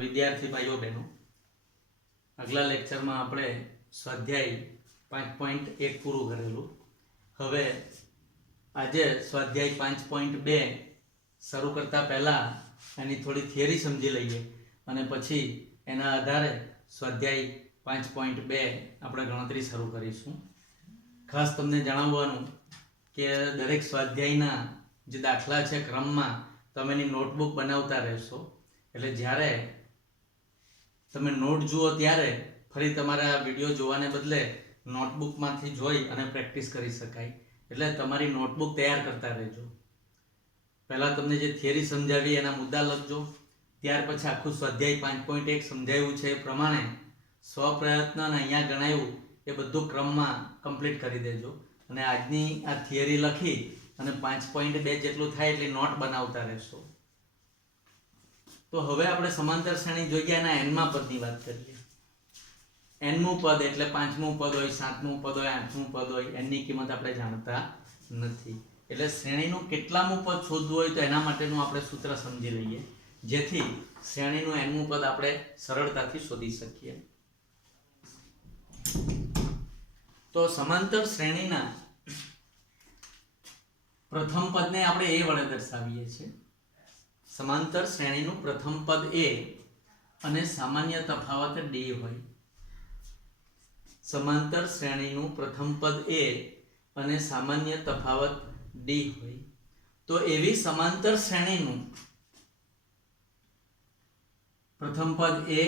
વિદ્યાર્થી ભાઈઓ બહેનો, આગલા લેક્ચરમાં આપણે સ્વાધ્યાય 5.1 પૂરું કરેલું. હવે આજે સ્વાધ્યાય 5.2 શરૂ કરતા પહેલા એની થોડી થિયરી સમજી લઈએ અને પછી એના આધારે સ્વાધ્યાય 5.2 આપણે ગણતરી શરૂ કરીશું. ખાસ તમને જણાવવાનું કે દરેક સ્વાધ્યાયના જે દાખલા છે ક્રમમાં તમે એની નોટબુક બનાવતા રહેશો, એટલે જ્યારે તમે નોટ જુઓ ત્યારે ફરી તમારા વિડીયો જોવાને બદલે નોટબુકમાંથી જોઈ અને પ્રેક્ટિસ કરી શકાય. એટલે તમારી નોટબુક તૈયાર કરતા રહેજો. પહેલાં તમને જે થિયરી સમજાવી એના મુદ્દા લખજો, ત્યાર પછી આખું સ્વાધ્યાય 5.1 સમજાવ્યું છે એ પ્રમાણે સ્વપ્રયત્ન અને અહીંયા ગણાવ્યું એ બધું ક્રમમાં કમ્પ્લીટ કરી દેજો. અને આજની આ થિયરી લખી અને 5.2 જેટલું થાય એટલી નોટ બનાવતા રહેશો. તો હવે આપણે સમાંતર શ્રેણી જોઈએ એના એનમા પદની વાત કરીએ. એનમું પદ એટલે 5મું પદ હોય, 7મું પદ હોય, 8મું પદ હોય, એની કિંમત આપણે જાણતા નથી. એટલે શ્રેણીનું કેટલામું પદ શોધવું હોય તો એના માટેનું આપણે સૂત્ર સમજી લઈએ, જેથી શ્રેણીનું એનમું પદ આપણે સરળતાથી શોધી શકીએ. તો સમાંતર શ્રેણીના પ્રથમ પદને આપણે a વડે દર્શાવીએ છીએ. સમાંતર શ્રેણીનું પ્રથમ પદ a અને સામાન્ય તફાવત d હોય. સમાંતર શ્રેણીનું પ્રથમ પદ a અને સામાન્ય તફાવત d હોય તો એવી સમાંતર શ્રેણીનું પ્રથમ પદ a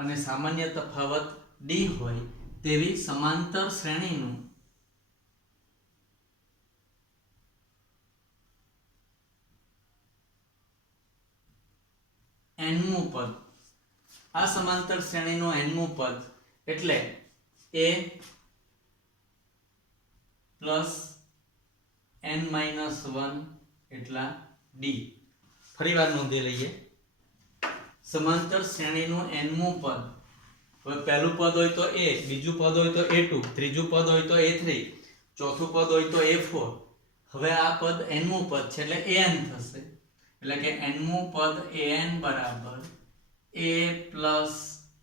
અને સામાન્ય તફાવત d હોય તેવી સમાંતર શ્રેણીનું nમું પદ. આ સમાંતર શ્રેણીનું nમું પદ એટલે a પ્લસ n-1 એટલા d. ફરી વાર નોંધી લઈએ. સમાંતર શ્રેણીનું nમું પદ, હવે પહેલું પદ હોય તો a, બીજું પદ હોય તો a2, ત્રીજું પદ હોય તો a3, ચોથું પદ હોય તો a4. હવે આ પદ nમું પદ છે એટલે an થશે. એટલે કે nમું પદ an બરાબર a પ્લસ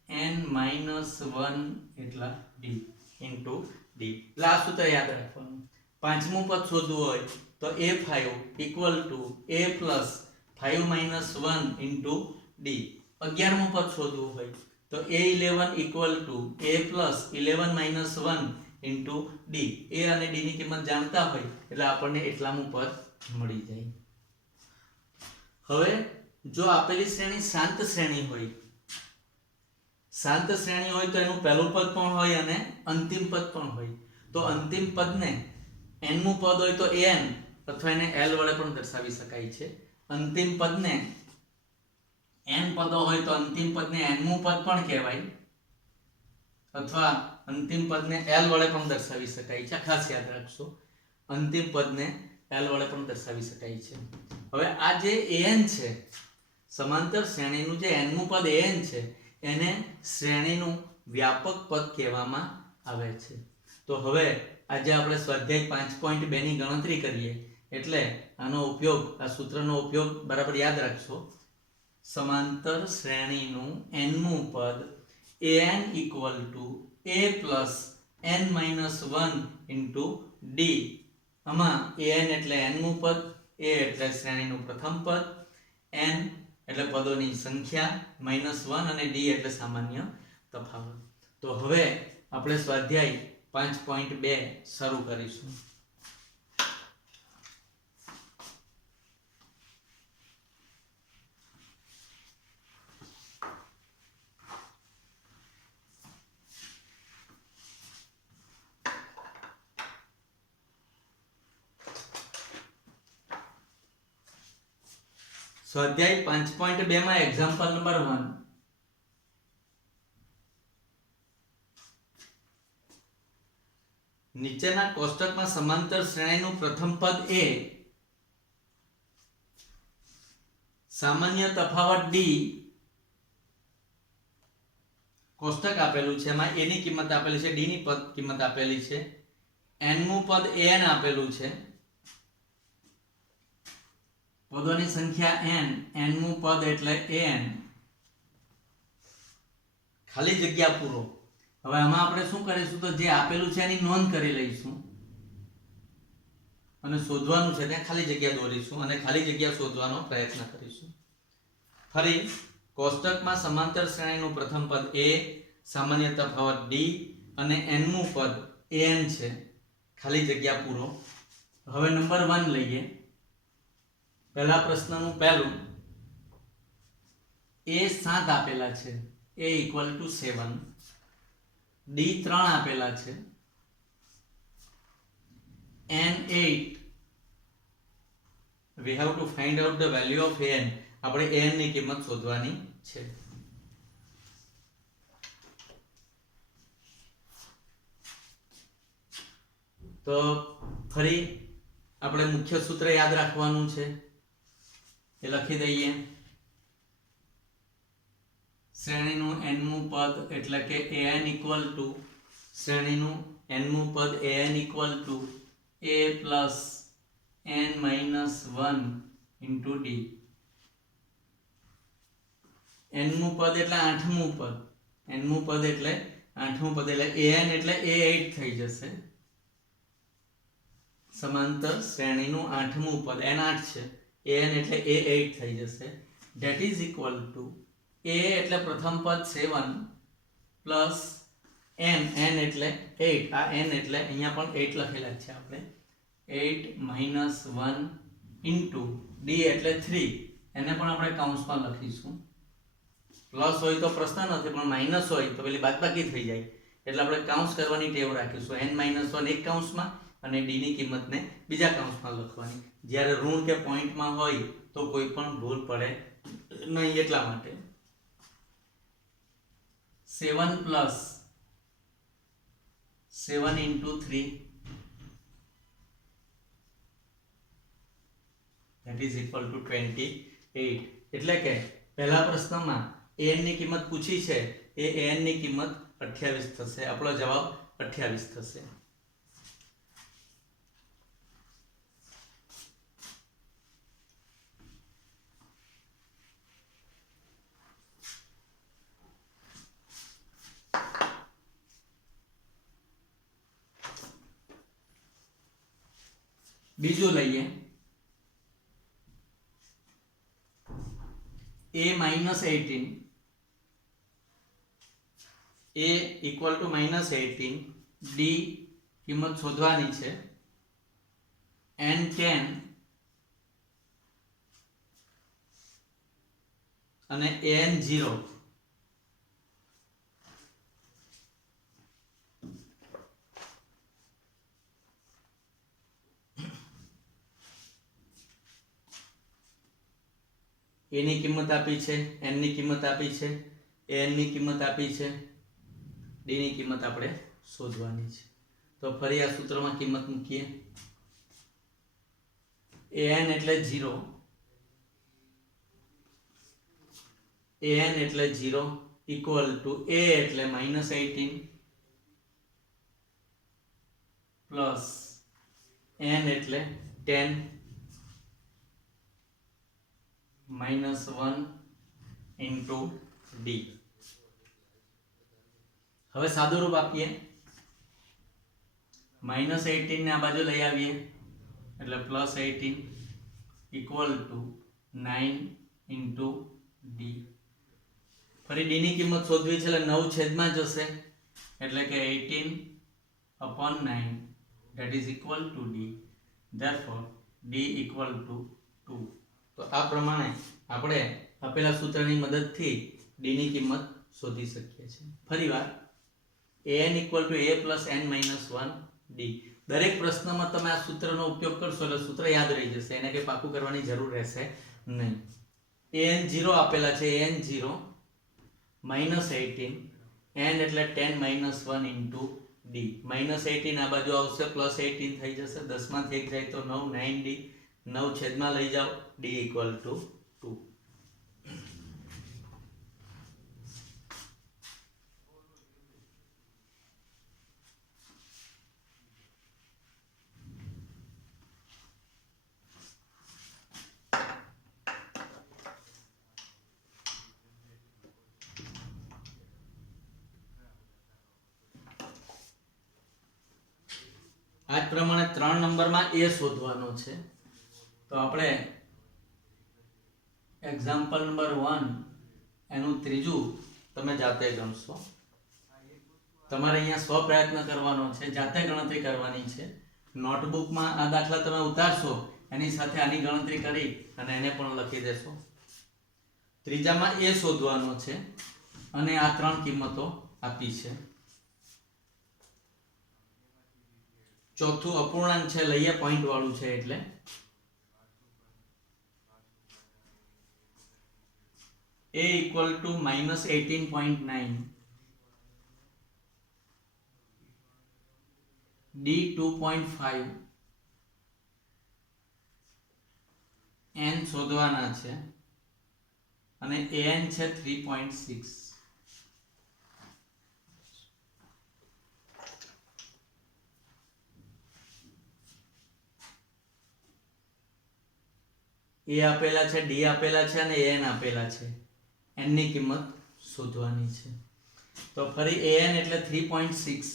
n-1 એટલા d ઇન્ટુ d. એટલે આ સૂત્ર યાદ રાખવાનું. પાંચમું પદ શોધવું હોય તો a5 equal to a plus 5-1 into d. 11મું પદ શોધવું હોય તો a11 equal to a plus 11-1 into d. a અને d ની કિંમત જાણતા હોય એટલે આપણને એટલામું પદ મળી જાય. હવે જો આપેલી શ્રેણી શાંત શ્રેણી હોય, શાંત શ્રેણી હોય તો એનું પહેલું પદ પણ હોય અને અંતિમ પદ પણ હોય. તો અંતિમ પદને nમું પદ હોય તો an અથવા એને l વડે પણ દર્શાવી શકાય છે. અંતિમ પદને n પદો હોય તો અંતિમ પદને nમું પદ પણ કહેવાય અથવા અંતિમ પદને l વડે પણ દર્શાવી શકાય છે. ખાસ યાદ રાખશો, અંતિમ પદને l વડે પણ દર્શાવી શકાય છે. હવે આ જે an છે, સમાંતર શ્રેણીનું જે nમું પદ an છે એને શ્રેણીનું વ્યાપક પદ કહેવામાં આવે છે. તો હવે આજે આપણે સ્વાધ્યાય 5.2 ની ગણતરી કરીએ એટલે આનો ઉપયોગ, આ સૂત્રનો ઉપયોગ બરાબર યાદ રાખશો. સમાંતર શ્રેણીનું nમું પદ an equal to a plus n-1 into d. આમાં an એટલે nમું પદ, a એટલે શ્રેણીનું પ્રથમ પદ, n એટલે પદોની સંખ્યા, -1 અને d એટલે સામાન્ય તફાવત. તો હવે આપણે સ્વાધ્યાય 5.2 શરૂ કરીશું. સ્વાધ્યાય 5.2 માં એક્ઝામ્પલ નંબર 1. નીચેના કોષ્ટકમાં સમાંતર શ્રેણીનું પ્રથમ પદ a, સામાન્ય તફાવત d, કોષ્ટક આપેલું છે, એમાં a ની કિંમત આપેલી છે, d ની કિંમત આપેલી છે, nમું પદ an આપેલું છે, પદોની સંખ્યા n, nમું પદ એટલે an, ખાલી જગ્યા પૂરો. હવે આમાં આપણે શું કરીશું તો જે આપેલું છે એની નોંધ કરી લઈશું અને શોધવાનું છે ત્યાં ખાલી જગ્યા દોરીશું અને ખાલી જગ્યા શોધવાનો પ્રયત્ન કરીશું. ફરી કોષ્ટકમાં સમાંતર શ્રેણીનું પ્રથમ પદ a, સામાન્ય તફાવત d અને n મું પદ an છે. ખાલી જગ્યા પૂરો. હવે નંબર 1 લઈએ. પહેલા પ્રશ્નનું પહેલું a 7 આપેલા છે, a = 7, d 3 આપેલા છે, n 8. we have to find out the value of an. આપણે an ની કિંમત શોધવાની છે. તો ફરી આપણે મુખ્ય સૂત્ર યાદ રાખવાનું છે, એ લખી દઈએ. શ્રેણીનું n મું પદ એટલે કે an = શ્રેણીનું n મું પદ an = a plus n minus 1 into d. n મું પદ એટલે 8મું પદ, n મું પદ એટલે 8મું પદ એટલે an એટલે a8 થઈ જશે. સમાંતર શ્રેણીનું 8મું પદ n8 છે, an એટલે a8 થઈ જશે. that is equal to a એટલે પ્રથમ પદ 7 પ્લસ n એટલે 8. આ n એટલે અહીંયા પણ 8 લખેલા છે આપણે. 8 minus 1 into d એટલે 3. એને પણ આપણે કૌંસમાં લખીશું. પ્લસ હોય તો પ્રશ્ન નથી, પણ માઇનસ હોય તો પેલી બાદબાકી થઈ જાય, એટલે આપણે કૌંસ કરવાની ટેવ રાખીશું. n-1 એક કૌંસમાં અને d ની કિંમતને બીજા કૌંસમાં લખવાની. જ્યારે ઋણ કે પોઈન્ટમાં હોય તો કોઈ પણ ભૂલ પડે નહીં, એટલા માટે. 7 plus 7 into 3, that is equal to 28. એટલે કે પહેલા પ્રશ્નમાં an ની કિંમત પૂછી છે, એ an ની કિંમત 28 થશે. આપણો જવાબ 28 થશે. બીજું લઈએ. a minus 18, a equal to -18, d કિંમત શોધવાની છે, n10 અને an0. a ની કિંમત આપી છે, n ની કિંમત આપી છે, an ની કિંમત આપી છે, d ની કિંમત આપણે શોધવાની છે. તો ફરી આ સૂત્રમાં કિંમત મૂકીએ. an એટલે 0, an એટલે 0 equal to a એટલે -18 plus n એટલે 10 -1 into d. હવે સાદું રૂપ આપીએ. -18 ને આ બાજુ લઈ આવીએ એટલે +18 equal to 9 into d. ફરી d ની કિંમત શોધવી છે એટલે 9 છેદમાં જશે એટલે કે 18/9, that is equal to d. therefore d equal to 2. તો આ પ્રમાણે આપણે આપેલા સૂત્રની મદદથી d ની કિંમત શોધી શકીએ છીએ. ફરીવાર an = a plus n-1 d. દરેક પ્રશ્નમાં તમે આ સૂત્રનો ઉપયોગ કરશો એટલે સૂત્ર યાદ રહી જશે, એને કંઈ પાકું કરવાની જરૂર રહેશે નહીં. an0 આપેલા છે, an0 -18, n એટલે 10 - 1 into d. -18 આ બાજુ આવશે, +18 થઈ જશે, 10 માંથી 1 જાય તો 9, 9d. 9 છેદમાં લઈ જાઓ, d equal to 2. આ જ પ્રમાણે 3 નંબરમાં એ શોધવાનો છે. તો આપણે એક્ઝામ્પલ નંબર 1 એનું ત્રીજું તમે જાતે ગણશો. તમારે અહીંયા સ્વ પ્રયત્ન કરવાનો છે, જાતે ગણતરી કરવાની છે. નોટબુકમાં આ દાખલા તમે ઉતારશો, એની સાથે આની ગણતરી કરી અને એને પણ લખી દેશો. ત્રીજામાં એ શોધવાનો છે અને આ 3 કિંમતો આપી છે. ચોથું અપૂર્ણાંક છે, લઈએ પોઈન્ટ વાળું છે એટલે a equal to -18.9, d 2.5, n શોધવાના છે અને an છે 3.6. એ આપેલા છે, ડી આપેલા છે અને એન આપેલા છે. n ની કિંમત શોધવાની છે. તો ફરી an એટલે 3.6,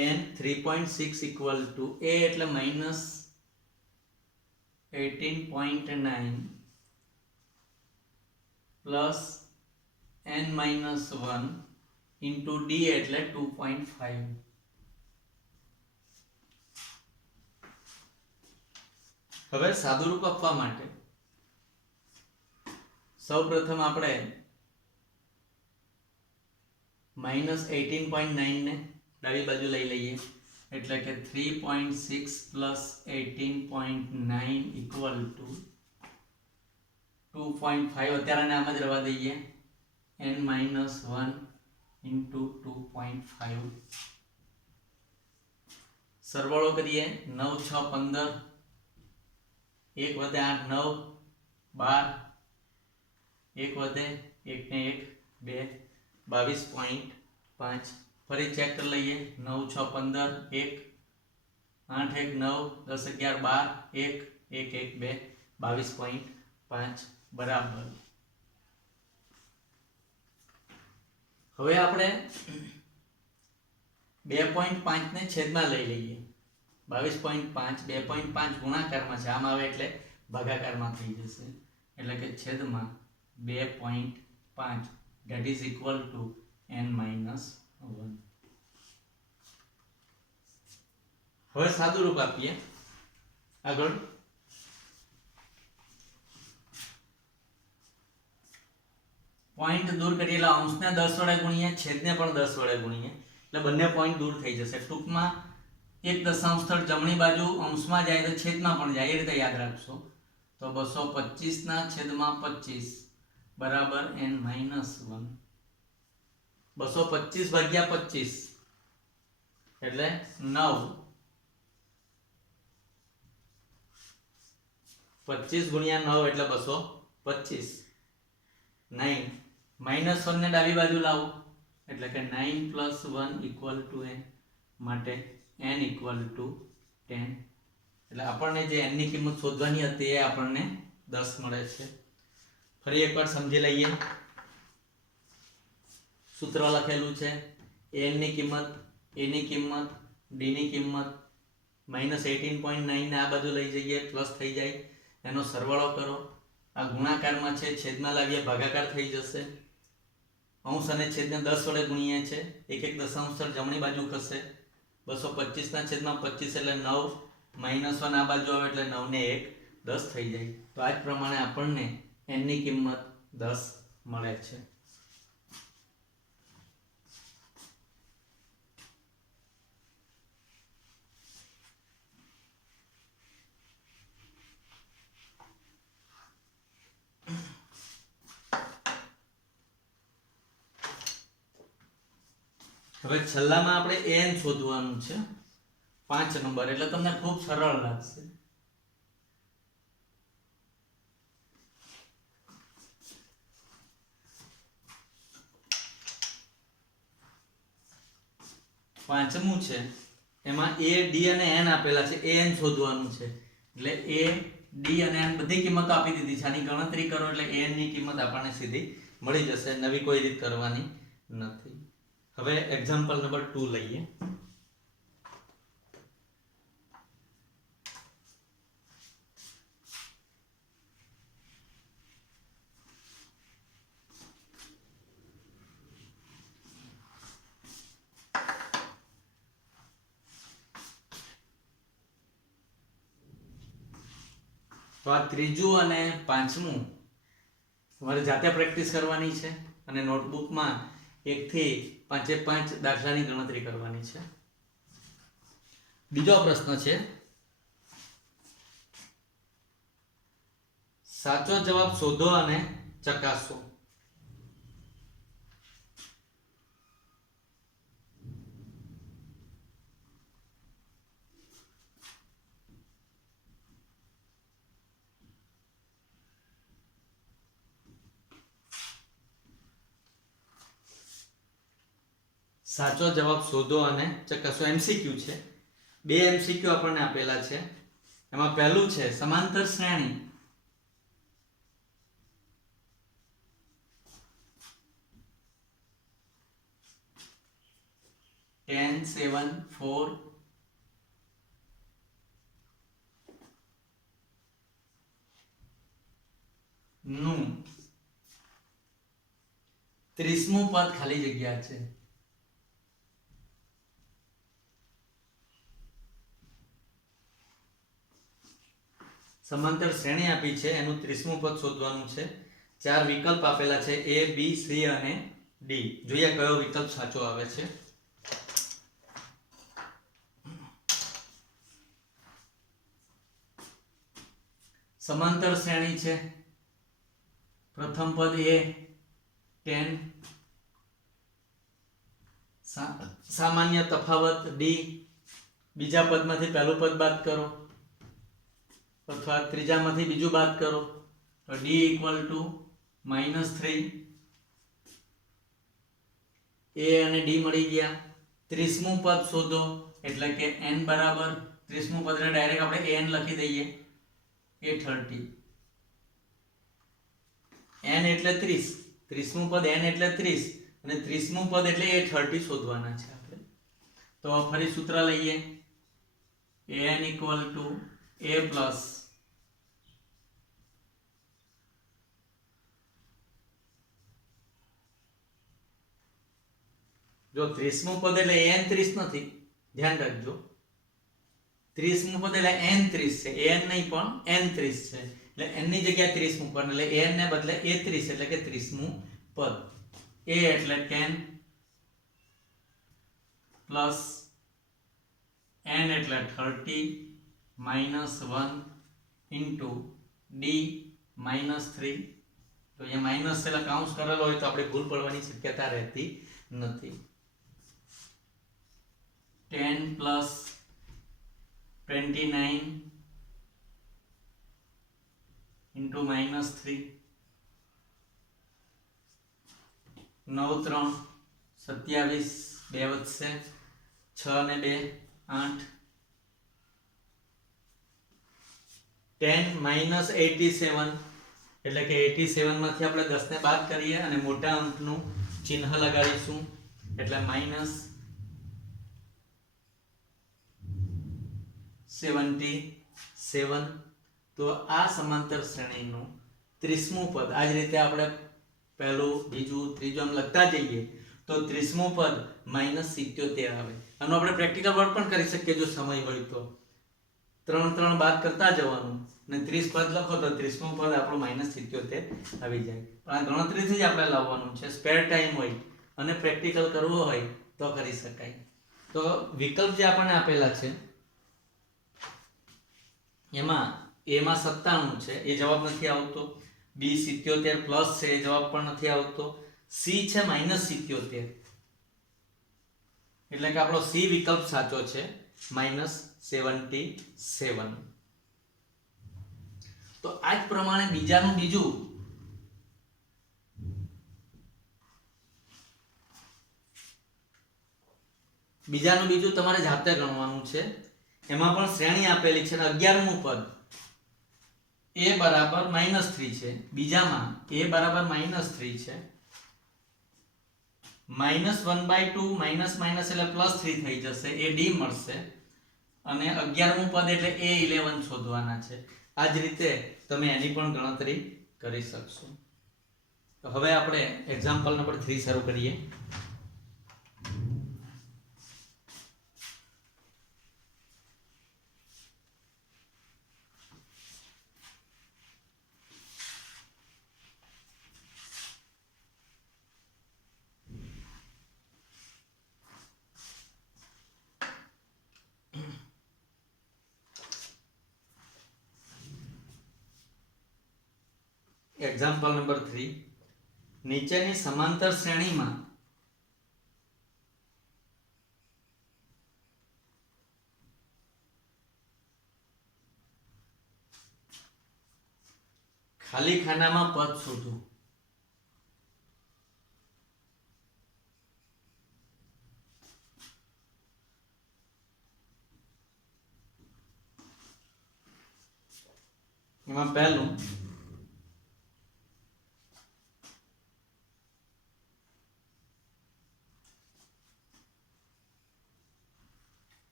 an 3.6 equal to a એટલે -18.9 plus n minus 1 into d એટલે 2.5. હવે સાદુરૂપ આપવા માટે સૌપ્રથમ આપણે -18.9 ને ડાબી બાજુ લઈ લઈએ, એટલે કે 3.6 plus 18.9 equal to 2.5. અત્યારે આમ જ રહેવા દઈએ, n minus 1 into 2.5. સરવાળો કરીએ, 9 6 15, 1 વધે 8 9 12, 1 વધે 1 ને 1 2, 22.5. ફરી ચેક કરી લઈએ, 9 6 15, 1 8 1 9 10 11 12, 1 1 1 2, 22.5 બરાબર. હવે આપણે 2.5 ને છેદમાં લઈ લઈએ. 22.5 2.5 ગુણાકારમાં છે, આમ આવે એટલે ભાગાકારમાં થઈ જશે, એટલે કે છેદમાં 2.5 that is equal to n minus 1. હવે સાદું રૂપ આપીએ. આગળ પોઈન્ટ દૂર કરીએ એટલે અંશને 10 વડે ગુણીએ, છેદને પણ 10 વડે ગુણીએ એટલે બંને પોઈન્ટ દૂર થઈ જશે. ટૂંકમાં એક દશાંશ સ્થળ જમણી બાજુ અંશમાં જાય તો છેદમાં પણ જાય, એ રીતે યાદ રાખશો. તો 225 ના છેદમાં 25 બરાબર n minus 1. 225 ભાગ્યા 25 એટલે 9, 25 ગુણ્યા 9 એટલે 225. 9 minus 1 ને ડાબી બાજુ લાવો એટલે કે 9 plus 1 equal to n, માટે n equal to 10. એટલે આપણને જે n ની કિંમત શોધવાની હતી એ આપણને 10 મળે છે. ફરી એકવાર સમજી લઈએ. સૂત્ર લખેલું છે, n ની કિંમત, a ની કિંમત, d ની કિંમત, -18.9 ને આ બાજુ લઈ જઈએ, પ્લસ થઈ જાય, એનો સરવાળો કરો. આ ગુણાકારમાં છે, છેદમાં લાવીએ ભાગાકાર થઈ જશે. અંશ અને છેદને 10 વડે ગુણીએ છે, એક એક દશાંશ સ્થળ જમણી બાજુ ખસે. 225 ના છેદમાં 25 એટલે 9, -1 આ બાજુ આવે એટલે 9 ને 1 10 થઈ જાય. તો આ જ પ્રમાણે આપણને n ની કિંમત 10 મળે છે. હવે છેલ્લામાં આપણે n શોધવાનું છે, 5 નંબર, એટલે તમને ખૂબ સરળ લાગશે. પાંચમું છે, એમાં a, d અને n આપેલા છે, an શોધવાનું છે. એટલે a, d અને n બધી કિંમતો આપી દીધી છે. આની ગણતરી કરો એટલે an ની કિંમત આપણને સીધી મળી જશે, નવી કોઈ રીત કરવાની નથી. હવે એક્ઝામ્પલ નંબર 2 લઈએ. તો આ ત્રીજું અને પાંચમું તમારે જાતે પ્રેક્ટિસ કરવાની છે અને નોટબુકમાં 1 થી 5 દાખલાની ગણતરી કરવાની છે. બીજો પ્રશ્ન છે, સાચો જવાબ શોધો અને ચકાસો. સાચો જવાબ શોધો અને ચકાસો. એમસીક્યુ છે. 2 એમસીક્યુ આપણને આપેલા છે. એમાં પહેલું છે સમાંતર શ્રેણી ટેન 7 4 નું 30મું પદ ખાલી જગ્યા છે. સમાંતર શ્રેણી આપી છે, એનું 30મું પદ શોધવાનું છે. 4 વિકલ્પ આપેલા છે, A B C અને D. જોઈએ કયો વિકલ્પ સાચો આવે છે. સમાંતર શ્રેણી છે. પ્રથમ પદ A 10, સામાન્ય તફાવત D. બીજા પદમાંથી પહેલું પદ બાદ કરો અથવા ત્રીજામાંથી બીજું બાદ કરો તો D -3. A અને D મળી ગયા. 30મું પદ શોધો એટલે કે n બરાબર 30મું પદ ને ડાયરેક્ટ આપણે an લખી દઈએ. A30 n એટલે 30, 30મું પદ n એટલે 30 અને 30મું પદ એટલે A30 શોધવાના છે આપણે. તો ફરી સૂત્ર લઈએ. an A plus જો 30મું પદ એટલે n 30 નથી, ધ્યાન રાખજો. 30મું પદ એટલે n 30 છે, an નહીં પણ n 30 છે. એટલે n ની જગ્યાએ 30 મૂકવાનું એટલે an ને બદલે A30 એટલે કે 30મું પદ. A એટલે 10 પ્લસ n એટલે 30 -1 ઇન્ટુ D -3. તો અહીંયા માઇનસ એટલે કાઉન્સ કરેલો હોય તો આપણે ભૂલ પડવાની શક્યતા રહેતી નથી. 10 plus 29 into -3. 9 3 27, 2 વધશે 6 ને 2 8. 10 -87 એટલે કે 87 માંથી આપણે 10 ને બાદ કરીએ અને મોટા અંકનું ચિહ્ન લગાડીશું એટલે -77. તો આ સમાંતર શ્રેણીનું 30મું પદ આ જ રીતે આપણે પહેલું બીજું ત્રીજું આમ લખતા જઈએ તો 30મું પદ -77 આવે. આનો આપણે પ્રેક્ટિકલ વર્ક પણ કરી શકીએ જો સમય હોય તો. 3 3 બાદ કરતા જવાનું અને 30 પદ લખો તો 30મું પદ આપણું -77 આવી જાય. પણ આ ગણતરીથી જ આપણે લાવવાનું છે. સ્પેર ટાઈમ હોય અને પ્રેક્ટિકલ કરવો હોય તો કરી શકાય. તો વિકલ્પ જે આપણને આપેલા છે એમાં A માં 97 છે, એ જવાબ નથી આવતો. B 77 પ્લસ છે, એ જવાબ પણ નથી આવતો. C છે -77 એટલે કે આપણો C વિકલ્પ સાચો છે, -77. તો આ જ પ્રમાણે બીજાનું બીજું તમારે જાતે ગણવાનું છે. એમાં પણ શ્રેણી આપેલી છે અને 11મું પદ A બરાબર -3 છે. બીજામાં A બરાબર -3 છે, -1/2 માઇનસ માઇનસ એટલે +3 થઈ જશે, એ ડી મળશે. અને 11મું પદ એટલે A11 શોધવાના છે. આ જ રીતે તમે એની પણ ગણતરી કરી શકશો. તો હવે આપણે એક્ઝામ્પલ નંબર 3 શરૂ કરીએ. એક્ઝામ્પલ નંબર 3, નીચેની સમાંતર શ્રેણીમાં ખાલી ખાનામાં પદ શોધો. એમાં પહેલું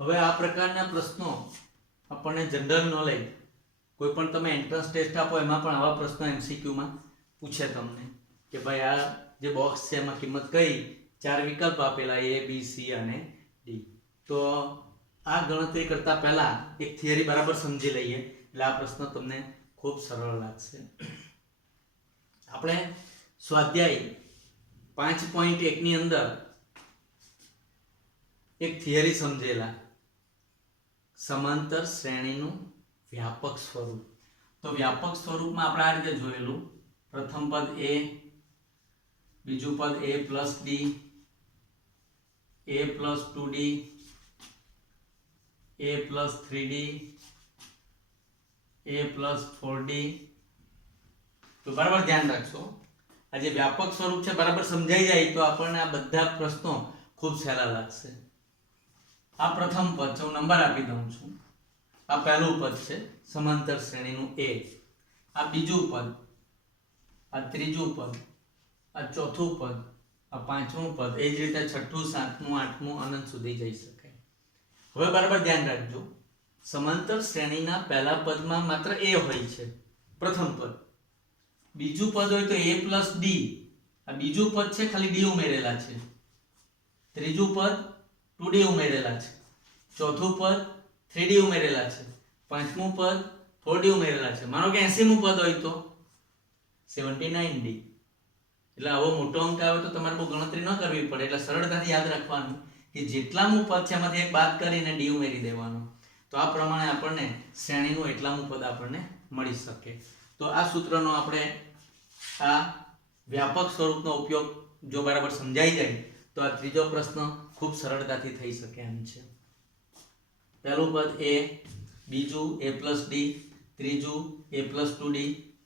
હવે આ પ્રકારના પ્રશ્નો આપણને જનરલ નોલેજ કોઈ પણ તમે એન્ટ્રન્સ ટેસ્ટ આપો એમાં પણ આવા પ્રશ્નો એમસીક્યુમાં પૂછે તમને કે ભાઈ આ જે બોક્સ છે એમાં કિંમત કઈ, 4 વિકલ્પ આપેલા A B C અને D. તો આ ગણતરી કરતા પહેલા એક થિયરી બરાબર સમજી લઈએ એટલે આ પ્રશ્ન તમને ખૂબ સરળ લાગશે. આપણે સ્વાધ્યાય 5.1 ની અંદર એક થિયરી સમજેલા, સમાંતર શ્રેણીનું વ્યાપક સ્વરૂપ. તો વ્યાપક સ્વરૂપમાં આપણે આ રીતે જોયેલું, પ્રથમ પદ A, બીજું પદ A plus D, A plus 2D, A plus 3D, A plus 4D. તો બરાબર ધ્યાન રાખશો, આ જે વ્યાપક સ્વરૂપ છે બરાબર સમજાઈ જાય તો આપણને આ બધા પ્રશ્નો ખૂબ સહેલા લાગશે. આ પ્રથમ પદ છે, હું નંબર આપી દઉં છું. આ પહેલું પદ છે સમાંતર શ્રેણીનું A, આ બીજું પદ, આ ત્રીજું પદ, આ ચોથું પદ, આ પાંચમું પદ, એ જ રીતે છઠ્ઠું, સાતમું, આઠમું અનંત સુધી જઈ શકાય. હવે બરાબર ધ્યાન રાખજો, સમાંતર શ્રેણીના પહેલા પદમાં માત્ર A હોય છે, પ્રથમ પદ. બીજું પદ હોય તો A plus D, આ બીજું પદ છે ખાલી D ઉમેરેલા છે. ત્રીજું પદ 2D ઉમેરેલા છે. ચોથું પદ 3D ઉમેરેલા છે. પાંચમું પદ 4D ઉમેરેલા છે. માનો કે 80મું પદ હોય તો 79D. એટલે આવો મોટો અંક આવે તો તમારે બહુ ગણતરી ન કરવી પડે, એટલે સરળતાથી યાદ રાખવાનું કે જેટલામું પદ છે એમાંથી એક બાદ કરીને D ઉમેરી દેવાનું. તો આ પ્રમાણે આપણને શ્રેણીનું એટલામું પદ આપણને મળી શકે. તો આ સૂત્રનો આપણે આ વ્યાપક સ્વરૂપનો ઉપયોગ જો બરાબર સમજાઈ જાય તો આ ત્રીજો પ્રશ્ન ખૂબ સરળતાથી થઈ શકે એમ છે. પહેલું પદ A, બીજું A plus D, ત્રીજું A plus 2D,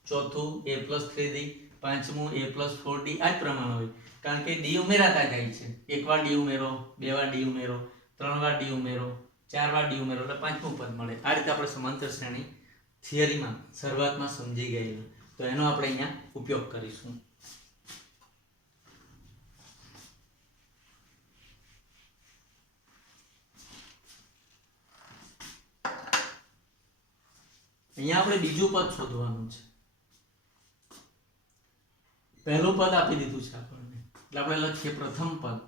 ચોથું A plus 3D, પાંચમું A plus 4D. આ જ પ્રમાણ હોય કારણ કે D ઉમેરાતા જાય છે. એક વાર D ઉમેરો, બે વાર D ઉમેરો, ત્રણ વાર D ઉમેરો, ચાર વાર D ઉમેરો એટલે પાંચમું પદ મળે. આ રીતે આપણે સમાંતર શ્રેણી થિયરીમાં શરૂઆતમાં સમજી ગયેલા, તો એનો આપણે અહીંયા ઉપયોગ કરીશું. અહીંયા આપણે બીજું પદ શોધવાનું છે. પહેલું પદ આપી દીધું છે આપણને, એટલે આપણે લખીએ પ્રથમ પદ.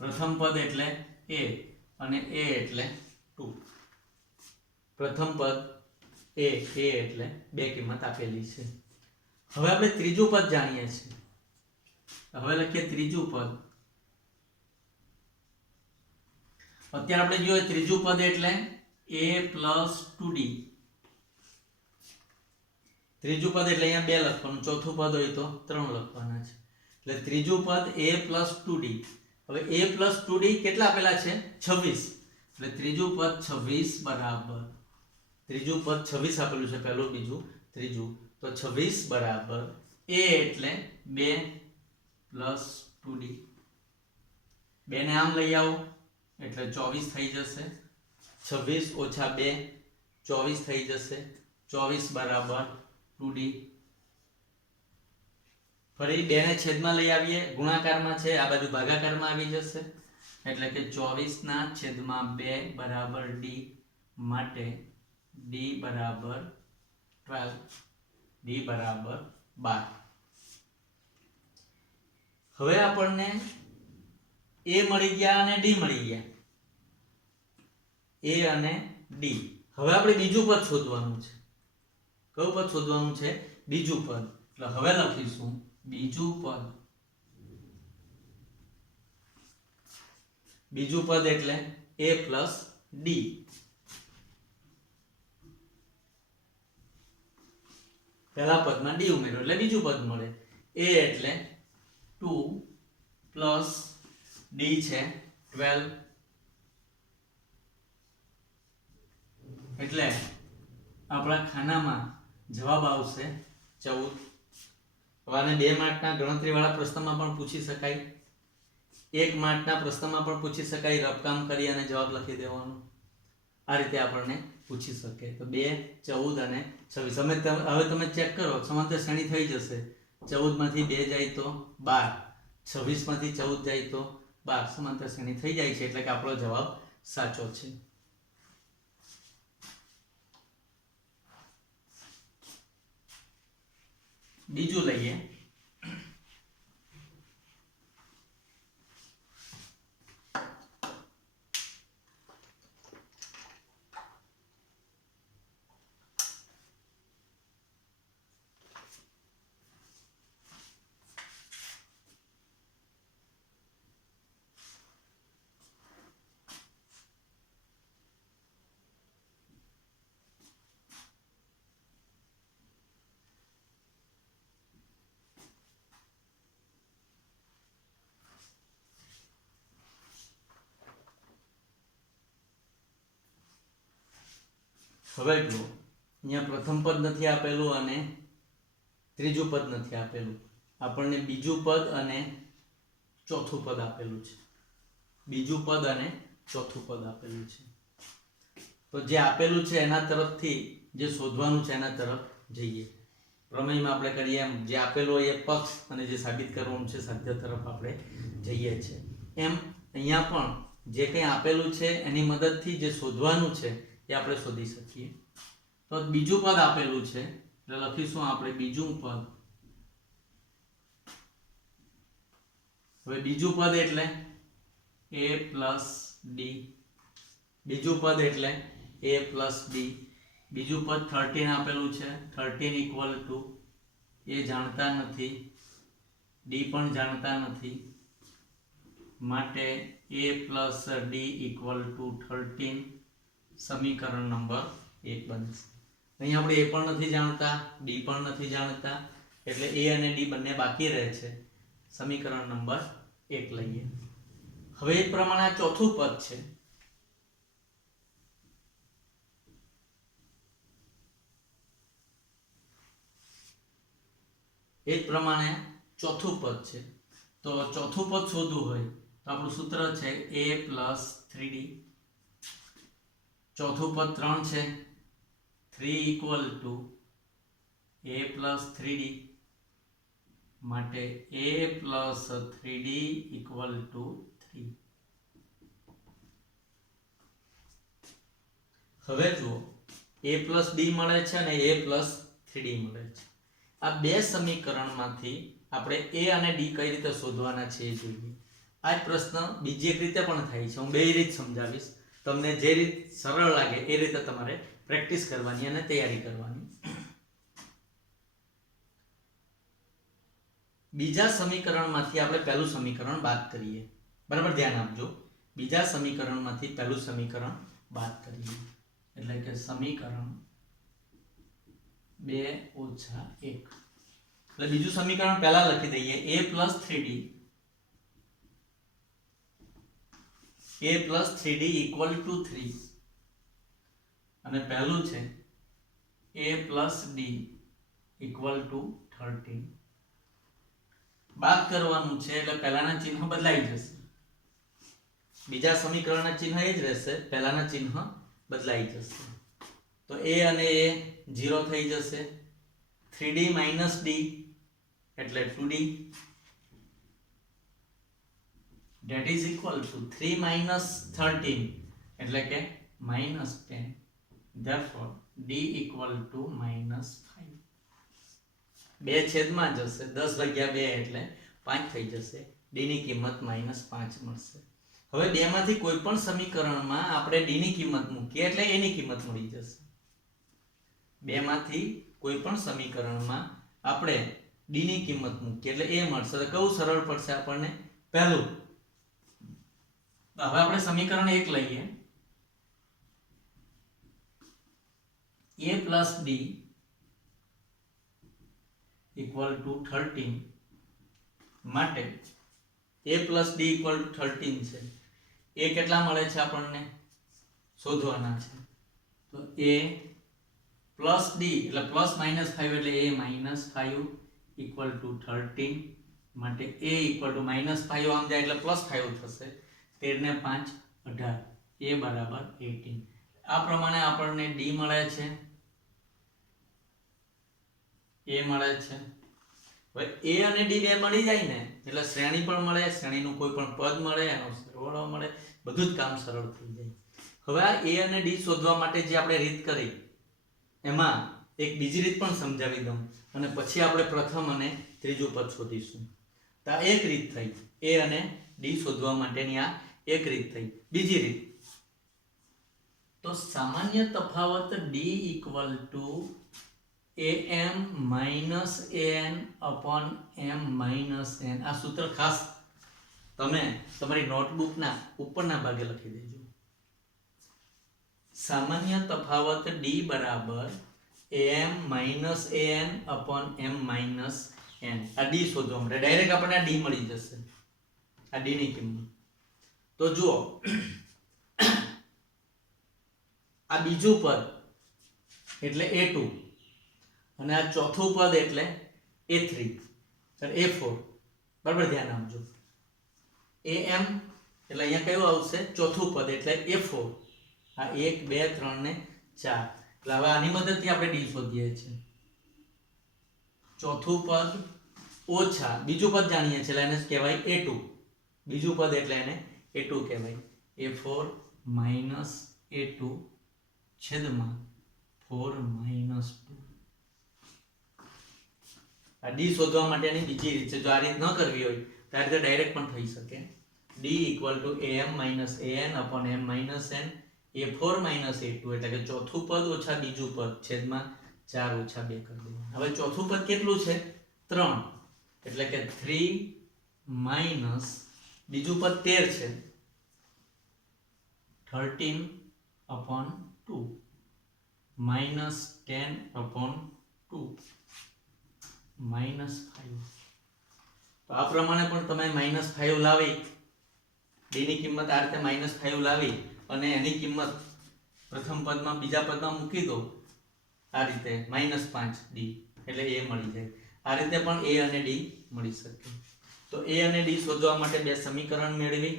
પ્રથમ પદ એટલે A અને A એટલે 2. પ્રથમ પદ A એટલે બે કિંમત આપેલી છે. હવે આપણે ત્રીજું પદ જાણીએ છીએ. હવે લખીએ ત્રીજું પદ. અત્યારે આપણે જોઈએ ત્રીજું પદ એટલે A plus 2D. ત્રીજું પદ એટલે અહીંયા 2 લખવાનું, ચોથું પદ હોય તો 3 લખવાના છે. એટલે ત્રીજું પદ A plus 2D. હવે A plus 2D કેટલા આપેલા છે? 26. એટલે ત્રીજું પદ 26 બરાબર, ત્રીજું પદ 26 આપેલું છે, પહેલું, બીજું, ત્રીજું, તો 26 બરાબર A એટલે 2 plus 2D. 2 ને આમ લઈ આવો એટલે 24 થઈ જશે. 26 ઓછા 2 24 થઈ જશે 24 બરાબર 2d ફરી 2 ને છેદમાં લઈ આવીએ ગુણાકારમાં છે આ બાજુ ભાગાકારમાં આવી જશે એટલે કે 24 ના છેદમાં 2 બરાબર d માટે d બરાબર 12 d બરાબર 12 હવે આપણને a મળી ગયા અને d મળી ગયા a અને d હવે આપણે બીજું પદ શોધવાનું છે કયું પદ શોધવાનું છે બીજું પદ એટલે હવે લખીશું બીજું પદ એટલે a plus d પહેલા પદમાં d ઉમેરો એટલે બીજું પદ મળે a એટલે 2 plus d છે 12 એટલે આપણા ખાનામાં જવાબ આવશે 14 આને 2 માર્કના ગણતરીવાળા પ્રશ્નમાં પણ પૂછી શકાય 1 માર્કના પ્રશ્નમાં પણ પૂછી શકાય રફકામ કરી અને જવાબ લખી દેવાનો આ રીતે આપણને પૂછી શકે તો 2 14 અને 26 હવે તમે ચેક કરો સમાંતર શ્રેણી થઈ જશે 14 માંથી 2 જાય તો 12 26 માંથી 14 જાય તો 12 સમાંતર શ્રેણી થઈ જાય છે એટલે કે આપણો જવાબ સાચો છે બીજું લઈએ હવે જુઓ અહીંયા પ્રથમ પદ નથી આપેલું અને ત્રીજું પદ નથી આપેલું આપણને બીજું પદ અને ચોથું પદ આપેલું છે બીજું પદ અને ચોથું પદ આપેલું છે તો જે આપેલું છે એના તરફથી જે શોધવાનું છે એના તરફ જઈએ પ્રમેયમાં આપણે કરીએ એમ જે આપેલું હોય એ પક્ષ અને જે સાબિત કરવાનું છે સાધ્ય તરફ આપણે જઈએ છીએ એમ અહીંયા પણ જે કંઈ આપેલું છે એની મદદથી જે શોધવાનું છે એ આપણે શોધી શકીએ તો બીજું પદ આપેલું છે એટલે લખીશું આપણે બીજું પદ હવે બીજું પદ એટલે a plus d બીજું પદ એટલે a plus d બીજું પદ 13 આપેલું છે 13 ઇક્વલ ટુ a જાણતા નથી d પણ જાણતા નથી માટે a plus d equal to 13 સમીકરણ નંબર 1 બનશે અહીં આપણે a પણ નથી જાણતા d પણ નથી જાણતા એટલે a અને d બંને બાકી રહે છે સમીકરણ નંબર 1 લઈએ હવે એ પ્રમાણે આ ચોથું પદ છે એ જ પ્રમાણે ચોથું પદ છે તો ચોથું પદ શોધવું હોય તો આપણું સૂત્ર છે a plus 3d ચોથું પદ 3 છે 3 equal to a plus 3d માટે a plus 3d equal to 3 હવે જુઓ a plus d મળે છે અને a plus 3d મળે છે આ બે સમીકરણમાંથી આપણે a અને d કઈ રીતે શોધવાના છે એ જોઈએ આ જ પ્રશ્ન બીજી એક રીતે પણ થાય છે હું બે રીત સમજાવીશ તમને જે રીત સરળ લાગે એ રીતે તમારે પ્રેક્ટિસ કરવાની અને તૈયારી કરવાની બીજા સમીકરણમાંથી આપણે પહેલું સમીકરણ બાદ કરીએ બરાબર ધ્યાન આપજો બીજા સમીકરણમાંથી પહેલું સમીકરણ બાદ કરીએ એટલે કે સમીકરણ 2 - 1 એટલે બીજું સમીકરણ પહેલા લખી દઈએ a plus 3d equal to 3 અને પહેલું છે a plus d equal to 13 બાદ કરવાનું છે એટલે પહેલાના ચિહ્ન બદલાઈ જશે બીજા સમીકરણના ચિહ્ન એ જ રહેશે પહેલાના ચિહ્ન બદલાઈ જશે તો a અને a 0 થઈ જશે. 3d minus d એટલે 2d, that is equal to 3 minus 13 એટલે કે minus 10. therefore d equal to minus 5. 2 છેદમાં જશે, 10 ભાગ્યા 2 એટલે 5 થઈ જશે. d ની કિંમત -5 મળશે. હવે બેમાંથી કોઈ પણ સમીકરણમાં આપણે d ની કિંમત મૂકીએ એટલે a ની કિંમત મળી જશે. બેમાંથી કોઈ પણ સમીકરણમાં આપણે d ની કિંમત મૂકીએ એટલે a મળશે. તો કયું સરળ પડશે આપણને? પહેલું. હવે આપણે સમીકરણ 1 લઈએ. a plus d equal to 13 માટે a plus d equal to 13 છે. a કેટલા મળે છે આપણને? શોધવાના છે. તો a plus d એટલે plus minus 5 એટલે a minus 5 equal to 13 માટે a equal to minus 5 આમ જાય એટલે plus 5 થશે. 13 ને 5 18, a બરાબર 18. આ પ્રમાણે આપણને d મળે છે, a મળે છે. હવે a અને d બે મળી જાય ને એટલે શ્રેણી પણ મળે, શ્રેણીનું કોઈ પણ પદ મળે, એનો સરવાળો મળે, બધું જ કામ સરળ થઈ જાય. હવે આ a અને d શોધવા માટે જે આપણે રીત કરી એમાં એક બીજી રીત પણ સમજાવી દઉં અને પછી આપણે પ્રથમ અને ત્રીજું પદ શોધીશું. તો આ એક રીત થઈ, a અને d શોધવા માટેની આ એક રીત થઈ. બીજી રીત, તો સામાન્ય તફાવત d equal to am minus an upon m minus n. આ સૂત્ર ખાસ તમે તમારી નોટબુકના ઉપરના ભાગે લખી દેજો. સામાન્ય તફાવત d બરાબર am minus an upon m minus n. આ d શોધવા માટે ડાયરેક્ટ આપણને આ d મળી જશે, આ d ની કિંમત. તો જુઓ, આ બીજું પદ એટલે a2 અને આ ચોથું પદ એટલે a3 અને a4. બરાબર ધ્યાન આપજો. am એટલે અહીંયા કયું આવશે? ચોથું પદ એટલે a4. આ 1 2 3 ને 4. એટલે હવે આની મદદથી આપણે d શોધીએ છીએ. ચોથું પદ ઓછા બીજું પદ જાણીએ છીએ એટલે એને કહેવાય a2. બીજું પદ એટલે એને a2 કહેવાય. a4 minus a2 છેદમાં 4 minus 2. આ d શોધવા માટેની બીજી રીત છે. જો આ રીત ન કરવી હોય તો આ રીતે ડાયરેક્ટ પણ થઈ શકે. d equal to am minus an upon m minus n, a4 minus a2 એટલે કે ચોથું પદ ઓછા બીજું પદ છેદમાં 4 ઓછા 2 કરી દેવાનું. હવે ચોથું પદ કેટલું છે? 3 એટલે કે 3 minus બીજું પદ 13 છે, 13 upon 2 minus 10 upon 2 minus 5. તો આ પ્રમાણે પણ તમે -5 લાવી d ની કિંમત આ રીતે -5 લાવી અને એની કિંમત પ્રથમ પદમાં બીજા પદમાં મૂકી દો. આ રીતે -5d એટલે a મળી જાય. આ રીતે પણ a અને d મળી શકે. તો a અને d શોધવા માટે બે સમીકરણ મેળવી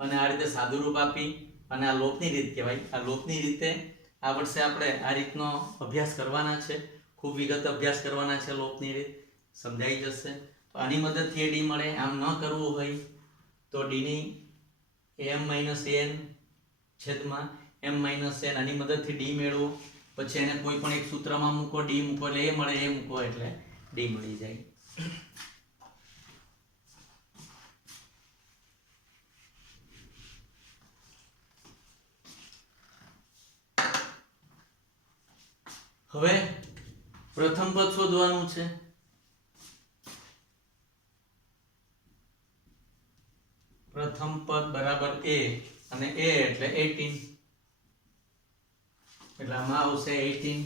અને આ રીતે સાદુરૂપ આપી અને આ લોપની રીત કહેવાય. આ લોપની રીતે આ વર્ષે આપણે આ રીતનો અભ્યાસ કરવાના છે. ખૂબ વિગત અભ્યાસ કરવાના છે. લોપની રીત સમજાઈ જશે. તો આની મદદથી d મળે. આમ ન કરવું હોય તો d ની am minus an છેદમાં m minus n આની મદદથી d મેળવો. પછી એને કોઈ પણ એક સૂત્રમાં મૂકો, d મૂકો એટલે a મળે, a મૂકો એટલે d મળી જાય. હવે પ્રથમ પદ શોધવાનું છે. પ્રથમ પદ બરાબર a અને a એટલે 18 એટલે આમાં આવશે 18.